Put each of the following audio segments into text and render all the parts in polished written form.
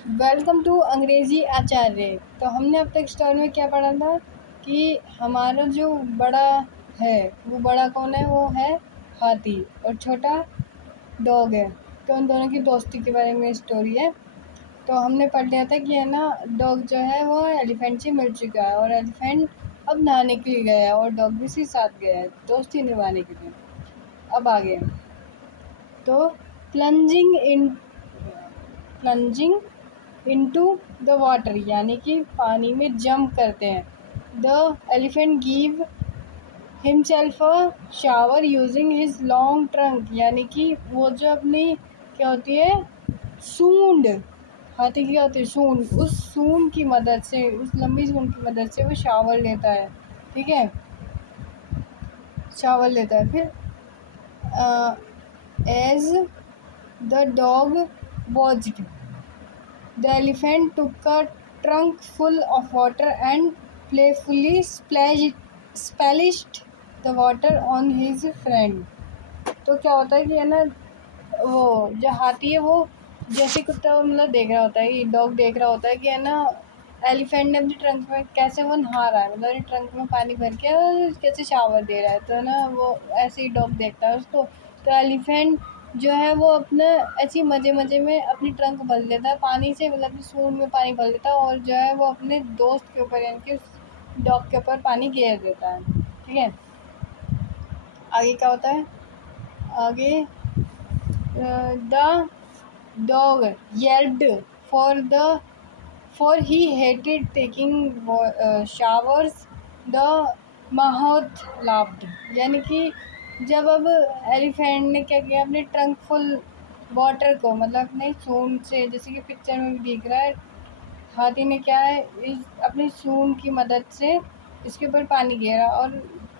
Welcome to अंग्रेजी आचार्य। तो हमने अब तक स्टोरी में क्या पढ़ा था कि हमारा जो बड़ा है वो बड़ा कौन है, वो है हाथी और छोटा डॉग है। तो उन दोनों की दोस्ती के बारे में स्टोरी है। तो हमने पढ़ लिया था कि है ना, डॉग जो है वो एलिफेंट से मिल चुका है और एलिफेंट अब नहाने के लिए गया है और डॉग भी उसके साथ गया है दोस्ती निभाने के लिए। अब आगे तो प्लंजिंग इनटू द वाटर यानी कि पानी में जंप करते हैं। The elephant give himself a shower using his long trunk यानी कि वो जो अपनी क्या होती है, सूंड, हाथी की क्या होती है, सूंड, उस सूंड की मदद से, उस लंबी सूंड की मदद से वो शावर लेता है। ठीक है, शावर लेता है। फिर as the dog watched the elephant took a trunk full of water and playfully splashed the water on his friend। तो क्या होता है कि है ना, वो जो हाथी है वो जैसे कुत्ता मतलब देख रहा होता है, कि डॉग देख रहा होता है कि है ना एलिफेंट ने अपने ट्रंक में कैसे वो नहा रहा है, मतलब ट्रंक में पानी भर के और कैसे शावर दे रहा है। तो ना वो ऐसे ही डॉग देखता है उसको। तो एलिफेंट जो है वो अपना ऐसे ही मज़े मज़े में अपनी ट्रंक भर लेता है पानी से, मतलब अपनी सूंड में पानी भर लेता है और जो है वो अपने दोस्त के ऊपर यानी कि उस डॉग के ऊपर पानी घेर देता है। ठीक है, आगे क्या होता है, आगे the dog yelped for he hated taking showers। the mahout laughed यानी कि जब अब एलिफेंट ने क्या किया, अपने ट्रंक फुल वाटर को, मतलब अपने सूंड से, जैसे कि पिक्चर में भी दिख रहा है, हाथी ने क्या है, इस अपनी सूंड की मदद से इसके ऊपर पानी घेरा और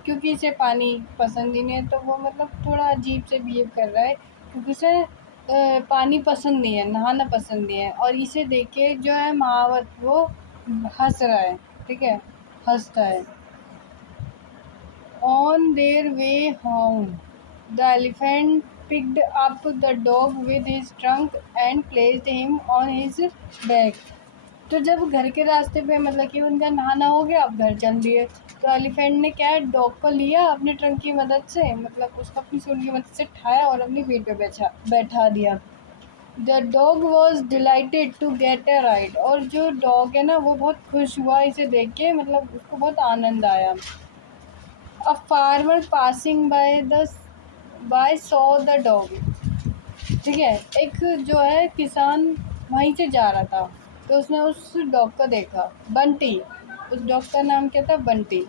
क्योंकि इसे पानी पसंद ही नहीं है तो वो मतलब थोड़ा अजीब से बिहेव कर रहा है, क्योंकि उसे पानी पसंद नहीं है, नहाना पसंद नहीं है। और इसे देख के जो है महावत वो हंस रहा है। ठीक है, हंसता है। On their way home the elephant picked up the dog with his trunk and placed him on his back। तो जब घर के रास्ते पे मतलब कि उनका नहाना हो गया, अब घर चल दिए, तो एलिफेंट ने क्या है, डॉग को लिया अपने ट्रंक की मदद से, मतलब उसको अपनी सूंड की मदद से उठाया और अपनी पीठ पे बैठा दिया। The dog was delighted to get a ride और जो डॉग है ना वो बहुत खुश हुआ इसे देख के, मतलब उसको बहुत आनंद आया। A farmer passing by saw the dog. ठीक है, एक जो है किसान वहीं से जा रहा था तो उसने उस डॉग को देखा, बंटी, उस डॉग का नाम क्या था, बंटी।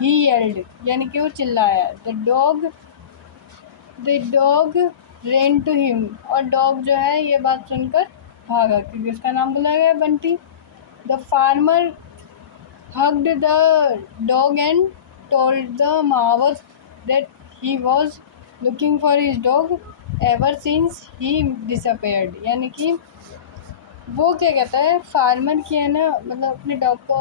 ही येल्ड यानी कि वो चिल्लाया। The dog ran to him और डॉग जो है ये बात सुनकर भागा क्योंकि उसका नाम बुलाया गया Bunty. The farmer hugged the dog and told the Mahawat that he was looking for his dog ever since he disappeared। यानी कि वो क्या कहता है, फार्मर की है ना, मतलब अपने डॉग को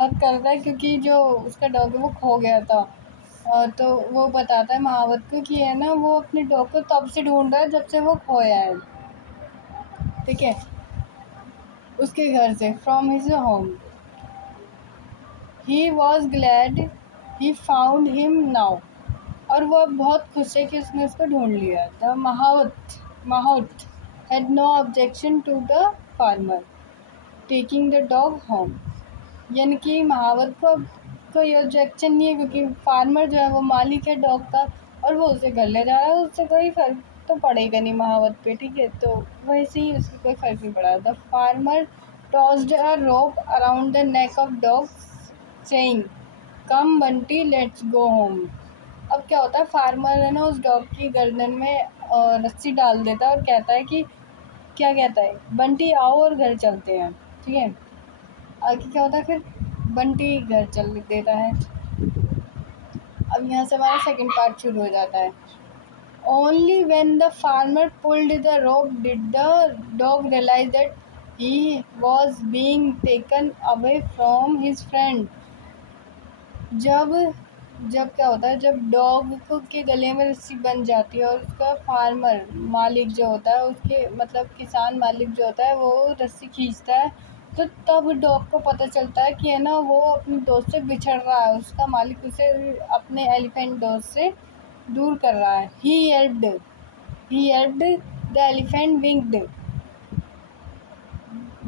हक करता है क्योंकि जो उसका डॉग है वो खो गया था। तो वो बताता है महावत को कि है ना वो अपने डॉग को तब से ढूंढ रहा है जब से वो खोया है। ठीक है, उसके घर से, from his home. He was glad he found him now और वो अब बहुत खुश है कि उसने उसको ढूंढ लिया। The mahout had no objection to the farmer taking the dog home. यानी कि महावत को अब कोई ऑब्जेक्शन नहीं है क्योंकि फार्मर जो है वो मालिक है डॉग का और वो उसे घर ले जा रहा है, उससे कोई फर्क तो पड़ेगा नहीं महावत पे। ठीक है, तो वैसे ही उसकी कोई फर्क नहीं पड़ा। The farmer tossed a rope around the neck of dog saying come Bunty let's go home. अब क्या होता है, फार्मर है ना उस डॉग की गर्दन में रस्सी डाल देता है और कहता है कि, क्या कहता है, बंटी आओ और घर चलते हैं। ठीक है, आगे क्या होता है, फिर बंटी घर चल देता है। अब यहाँ से हमारा सेकंड पार्ट शुरू हो जाता है। Only when the farmer pulled the rope did the dog realise that he was being taken away from his friend. जब जब क्या होता है, जब डॉग को के गले में रस्सी बंध जाती है और उसका फार्मर मालिक जो होता है, उसके मतलब किसान मालिक जो होता है, वो रस्सी खींचता है, तो तब डॉग को पता चलता है कि है ना, वो अपने दोस्त से बिछड़ रहा है, उसका मालिक उसे अपने एलिफेंट दोस्त से दूर कर रहा है। He helped the elephant winged,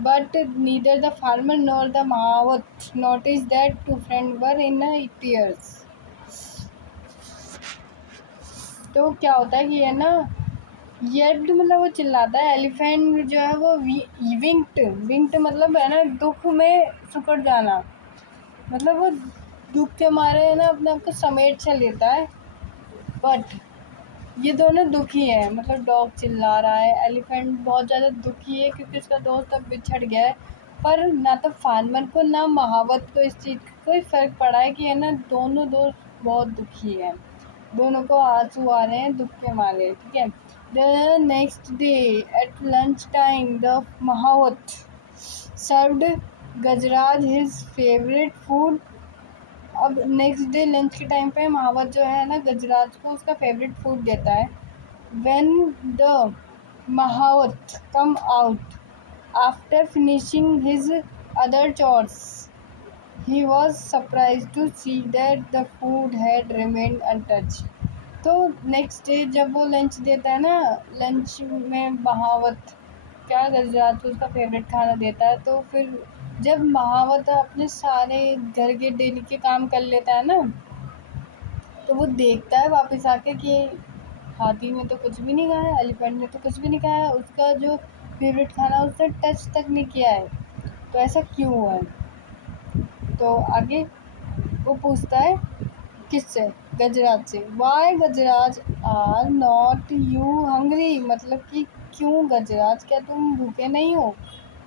but neither the farmer nor the Mahavat noticed that two friends were in tears. तो क्या होता है कि है ना, येल्प्ड मतलब वो चिल्लाता है, एलिफेंट जो है वो विंक्ड मतलब है ना, दुख में सिकुड़ जाना, मतलब वो दुख के मारे है ना अपने आप को समेट सा लेता है। बट ये दोनों दुखी हैं, मतलब डॉग चिल्ला रहा है, एलिफेंट बहुत ज़्यादा दुखी है क्योंकि उसका दोस्त अब बिछड़ गया है। पर ना तो फार्मर को ना महावत को इस चीज़ का कोई फ़र्क पड़ा है कि है ना, दोनों दोस्त बहुत दुखी हैं, दोनों को आंसू आ रहे हैं दुख के मारे। ठीक है। The next day at lunch time the mahout served Gajraj his favourite food. अब नेक्स्ट डे लंच के टाइम पे महावत जो है ना, गजराज को उसका फेवरेट फूड देता है। When the Mahawat come out after finishing his other chores, he was surprised to see that the food had remained untouched. तो नेक्स्ट डे जब वो लंच देता है ना, लंच में महावत क्या गजराज को उसका फेवरेट खाना देता है, तो फिर जब महावत अपने सारे घर के डेली के काम कर लेता है ना, तो वो देखता है वापस आके कि हाथी ने तो कुछ भी नहीं खाया, एलिफेंट ने तो कुछ भी नहीं खाया, उसका जो फेवरेट खाना उसने टच तक नहीं किया है, तो ऐसा क्यों हुआ है। तो आगे वो पूछता है किससे, गजराज से। Why Gajraj are not you hungry, मतलब कि क्यों गजराज, क्या तुम भूखे नहीं हो।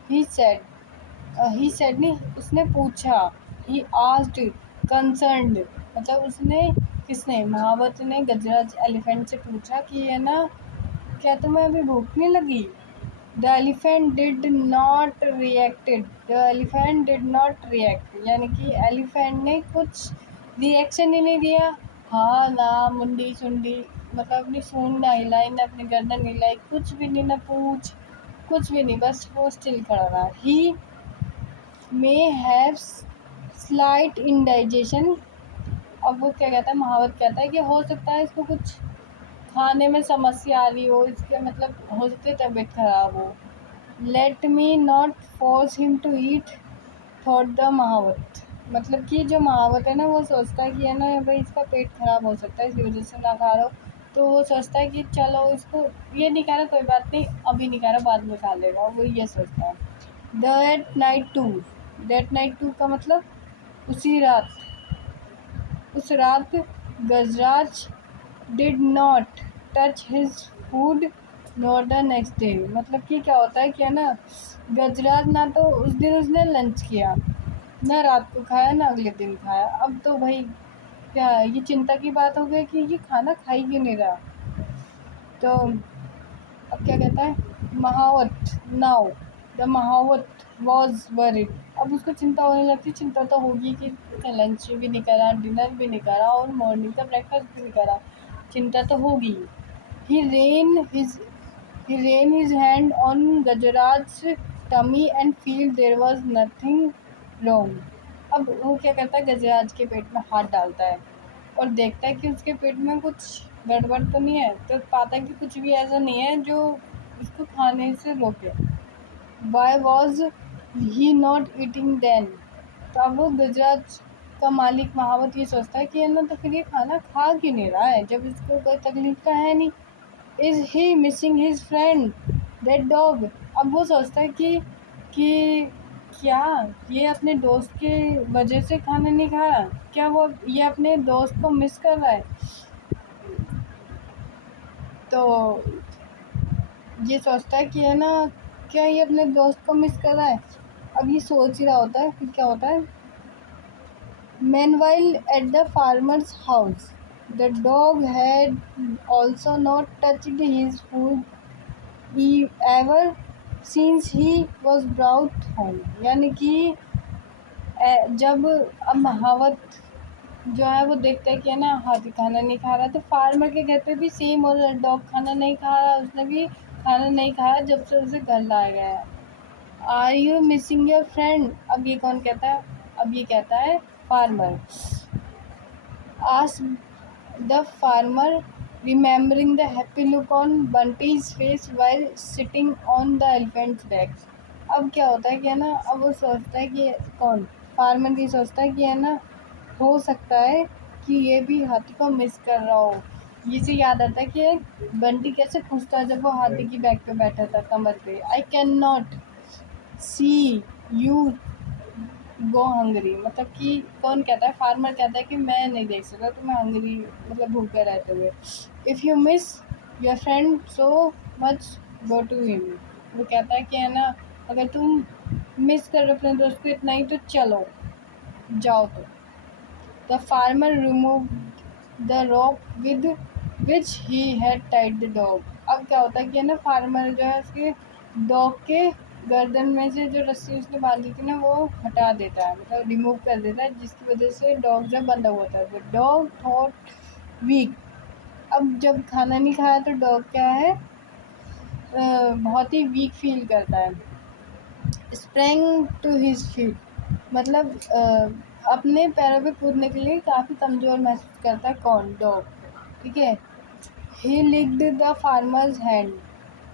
ही सेड नहीं, उसने पूछा। ही आस्क्ड कंसर्न्ड, मतलब उसने, किसने, महावत ने गजराज एलिफेंट से पूछा कि है ना, क्या तुम्हें अभी भूख नहीं लगी। The elephant did not reacted, the elephant did not react, यानी कि एलिफेंट ने कुछ रिएक्शन ही नहीं दिया। हाँ ना मुंडी सुंडी, मतलब अपनी सूंड ना हिलाई, ना अपनी गर्दन हिलाई, कुछ भी नहीं, ना पूछ, कुछ भी नहीं, बस वो स्टिल खड़ा रहा। ही मे हैव स्लाइट इंडाइजेशन। अब वो क्या कहता है, महावत कहता है कि हो सकता है इसको कुछ खाने में समस्या आ रही हो, इसके मतलब हो सकती है तबीयत खराब हो। Let me not force him to eat, thought the mahout, मतलब कि जो महावत है ना, वो सोचता है कि है ना भाई इसका पेट खराब हो सकता है, इसी वजह से ना खा रहा हो, तो वो सोचता है कि चलो इसको ये नहीं खा रहा, कोई बात नहीं, अभी नहीं खा रहा, बाद में खा लेगा, वो ये सोचता है। दैट नाइट टू का मतलब उसी रात, उस रात Gajraj did not touch his food nor the next day, मतलब कि क्या होता है कि है ना, गजराज ना तो उस दिन उसने लंच किया, ना रात को खाया, ना अगले दिन खाया। अब तो भाई क्या ये चिंता की बात हो गई कि ये खाना खा ही क्यों नहीं रहा। तो अब क्या कहता है, महावत now the mahout was worried, अब उसको चिंता होने लगती, चिंता तो होगी कि लंच भी नहीं करा, डिनर भी नहीं करा और मॉर्निंग का ब्रेकफास्ट भी नहीं करा, चिंता तो होगी। He ran his He ran his hand on Gajaraj's tummy and feel there was nothing wrong. अब वो क्या करता है, गजराज के पेट में हाथ डालता है और देखता है कि उसके पेट में कुछ गड़बड़ तो नहीं है, तो पाता है कि कुछ भी ऐसा नहीं है जो इसको खाने से रोके। Why was he not eating then? तो अब वो गजराज का मालिक महावत ये सोचता है कि है ना, तो फिर ये खाना खा क्यों नहीं रहा है जब इसको कोई तकलीफ तो है नहीं। Is he missing his friend that dog, अब वो सोचता है कि क्या ये अपने दोस्त के वजह से खाना नहीं खा रहा, क्या वो ये अपने दोस्त को मिस कर रहा है। तो ये सोचता है कि है ना, क्या ये अपने दोस्त को मिस कर रहा है। अब ये सोच ही रहा होता है, फिर क्या होता है, meanwhile at the farmer's house the dog had also not touched his food ever since he was brought home, यानी कि जब अब महावत जो है वो देखता है कि है ना हाथी खाना नहीं खा रहा, तो फार्मर के घर पे भी सेम हो रहा है, डॉग खाना नहीं खा रहा, उसने भी खाना नहीं खाया जब से उसे घर लाया गया है। Are you missing your friend? अब ये कौन कहता है? अब ये कहता है farmer. Ask the farmer, remembering the happy look on Bunty's face while sitting on the elephant's back. अब क्या होता है कि है ना, अब वो सोचता है कि कौन, फार्मर ये सोचता है कि है ना, हो सकता है कि ये भी हाथी को मिस कर रहा हो। ये से याद आता है कि बंटी कैसे खुश था जब वो हाथी की बैक पे बैठा था, कमर पे। I can not see you go hungry, मतलब कि कौन कहता है, फार्मर कहता है कि मैं नहीं देख सकता तुम्हें हंगरी, मतलब भूखे रहते हुए। If you miss your friend so much go to him. वो कहता है कि है ना, अगर तुम मिस कर रहे हो अपने दोस्त को इतना ही तो चलो, जाओ। तो the farmer remove the rope with which he had tied the dog. अब क्या होता है कि है ना, फार्मर जो है उसके डॉग के गर्दन में से जो रस्सी उसने बांधी थी ना वो हटा देता है, मतलब रिमूव कर देता है, जिसकी वजह से डॉग जो बंधा हुआ था। तो डॉग थॉट वीक। अब जब खाना नहीं खाया तो डॉग क्या है, बहुत ही वीक फील करता है। स्प्रेंग टू हिज फीट, मतलब अपने पैरों पे कूदने के लिए काफ़ी कमज़ोर महसूस करता है। कौन? डॉग। ठीक है। He licked the farmer's hand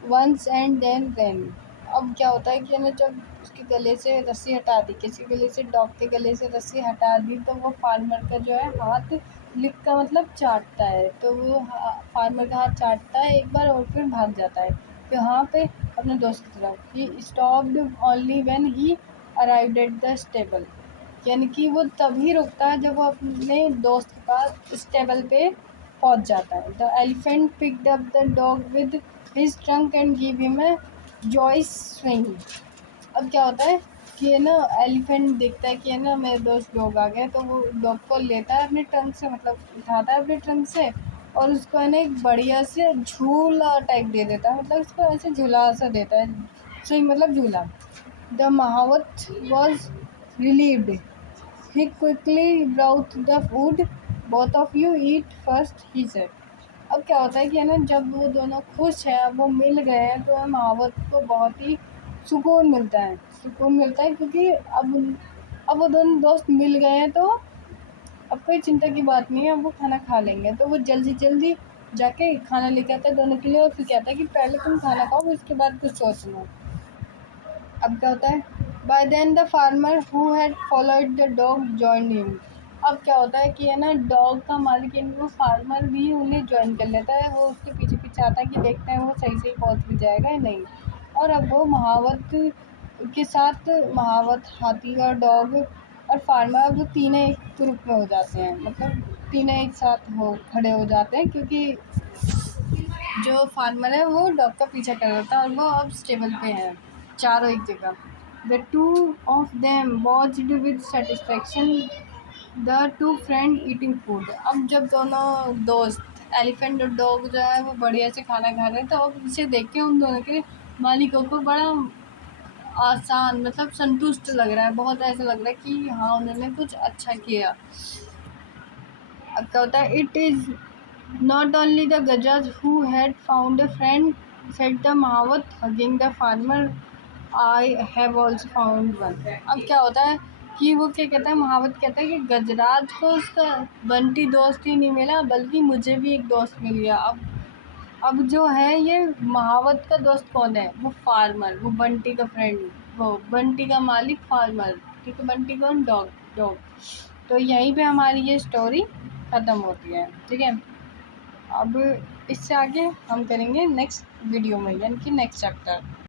once and then then. अब क्या होता है कि ना, जब उसके गले से रस्सी हटा दी, किसी गले से, डॉग के गले से रस्सी हटा दी, तो वो फार्मर का जो है हाथ, लिक का मतलब चाटता है, तो वो फार्मर का हाथ चाटता है एक बार और फिर भाग जाता है यहाँ पे अपने दोस्त की तरफ। He stopped only when he arrived at the stable, यानी कि वो तभी रुकता है जब वो अपने दोस्त के पास स्टेबल पे पहुंच जाता है। The elephant picked up the dog with his trunk and give him a joyous swing. अब क्या होता है कि है ना, एलिफेंट देखता है कि है ना मेरे दोस्त डॉग आ गए, तो वो डॉग को लेता है अपने ट्रंक से, मतलब उठाता है अपने ट्रंक से, और उसको है ना एक बढ़िया से झूला टाइप दे देता है, मतलब उसको ऐसे झूला सा देता है, स्विंग मतलब झूला। The mahout was relieved, he quickly brought the food, both of you eat first, he said। अब क्या होता है कि है ना, जब वो दोनों खुश हैं, अब वो मिल गए हैं, तो महावत को बहुत ही सुकून मिलता है, सुकून मिलता है, क्योंकि अब वो दोनों दोस्त मिल गए हैं, तो अब कोई चिंता की बात नहीं है, अब वो खाना खा लेंगे। तो वो जल्दी जल्दी जाके खाना लेके आता है दोनों के लिए, और फिर कहता है कि पहले तुम खाना खाओ, उसके बाद कुछ सोचना। अब क्या होता है, by then the farmer who had followed the dog joined him. अब क्या होता है कि है ना, डॉग का मालिक यानी वो फार्मर भी उन्हें ज्वाइन कर लेता है, वो उसके पीछे पीछे आता है कि देखते हैं वो सही से पहुंच भी जाएगा या नहीं। और अब वो महावत के साथ, महावत, हाथी और डॉग और फार्मर, अब वो तीनों एक ग्रुप में हो जाते हैं, मतलब तीनों एक साथ हो खड़े हो जाते हैं, क्योंकि जो फार्मर है वो डॉग का पीछा कर रहा था और वो अब स्टेबल पे है, चारों एक जगह। The two of them watched with satisfaction the two friend eating food. अब जब दोनों दोस्त एलिफेंट और डॉग जो है वो बढ़िया से खाना खा रहे हैं, तो अब इसे देख के उन दोनों के मालिकों को बड़ा आसान, मतलब संतुष्ट लग रहा है, बहुत ऐसा लग रहा है कि हाँ उन्होंने कुछ अच्छा किया। अब क्या होता है, it is not only the Gajas who had found a friend, said the Mahawat, hugging the farmer, I have also found one। अब क्या होता है कि वो क्या कहता है, महावत कहता है कि गजराज को उसका बंटी दोस्त ही नहीं मिला, बल्कि मुझे भी एक दोस्त मिल गया। अब जो है ये महावत का दोस्त कौन है? वो फार्मर, वो बंटी का फ्रेंड, वो बंटी का मालिक फार्मर। ठीक है, बंटी कौन? डॉग। डॉग। तो यहीं पे हमारी ये स्टोरी ख़त्म होती है। ठीक है, अब इससे आगे हम करेंगे नेक्स्ट वीडियो में, यानी कि नेक्स्ट चैप्टर।